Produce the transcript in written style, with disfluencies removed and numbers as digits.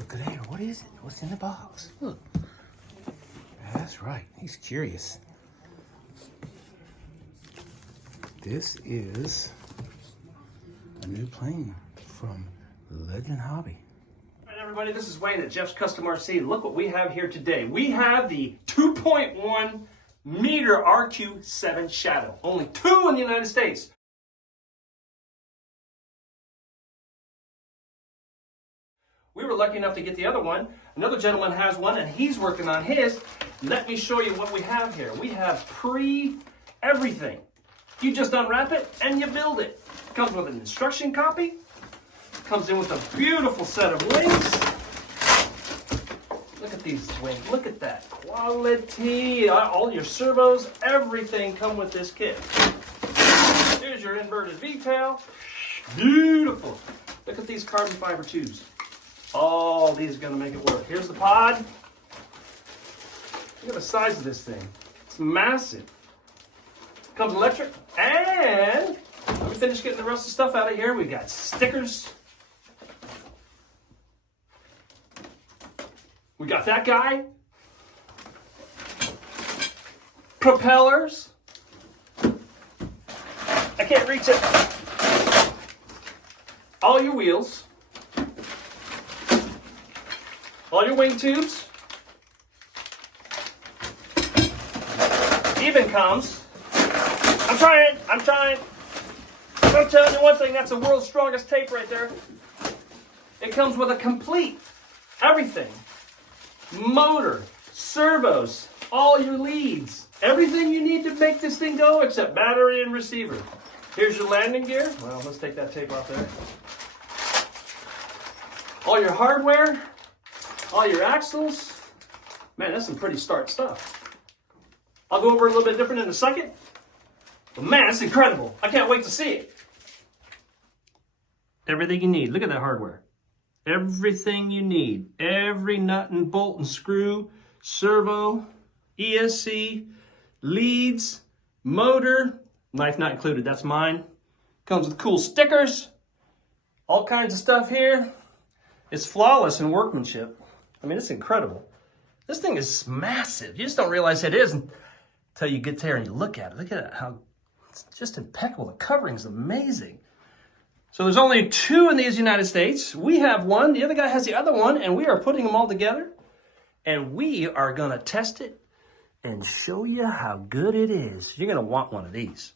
Look at there. What is it? What's in the box? Look. That's right. He's curious. This is a new plane from Legend Hobby. All right, everybody, this is Wayne at Jeff's Custom RC. Look what we have here today. We have the 2.1 meter RQ-7 Shadow. Only 2 in the United States. We were lucky enough to get the other one. Another gentleman has one and he's working on his. Let me show you what we have here. We have everything. You just unwrap it and you build it. Comes with an instruction copy. Comes in with a beautiful set of wings. Look at these wings. Look at that quality. All your servos, everything come with this kit. Here's your inverted V-tail. Beautiful. Look at these carbon fiber tubes. Oh, these are going to make it work. Here's the pod. Look at the size of this thing. It's massive. Comes electric. And let me finish getting the rest of the stuff out of here. We got stickers. We got that guy. Propellers. I can't reach it. All your wheels. All your wing tubes. Even comes. I'm trying. I'm telling you one thing, that's the world's strongest tape right there. It comes with a complete everything. Motor, servos, all your leads. Everything you need to make this thing go except battery and receiver. Here's your landing gear. Well, let's take that tape off there. All your hardware. All your axles. Man, that's some pretty stark stuff. I'll go over a little bit different in a second. But man, it's incredible. I can't wait to see it. Everything you need. Look at that hardware. Everything you need. Every nut and bolt and screw, servo, ESC, leads, motor, knife not included, that's mine. Comes with cool stickers. All kinds of stuff here. It's flawless in workmanship. I mean, it's incredible. This thing is massive. You just don't realize it is until you get there and you look at it. Look at how it's just impeccable. The covering's amazing. So there's only 2 in these United States. We have one. The other guy has the other one, and we are putting them all together. And we are going to test it and show you how good it is. You're going to want one of these.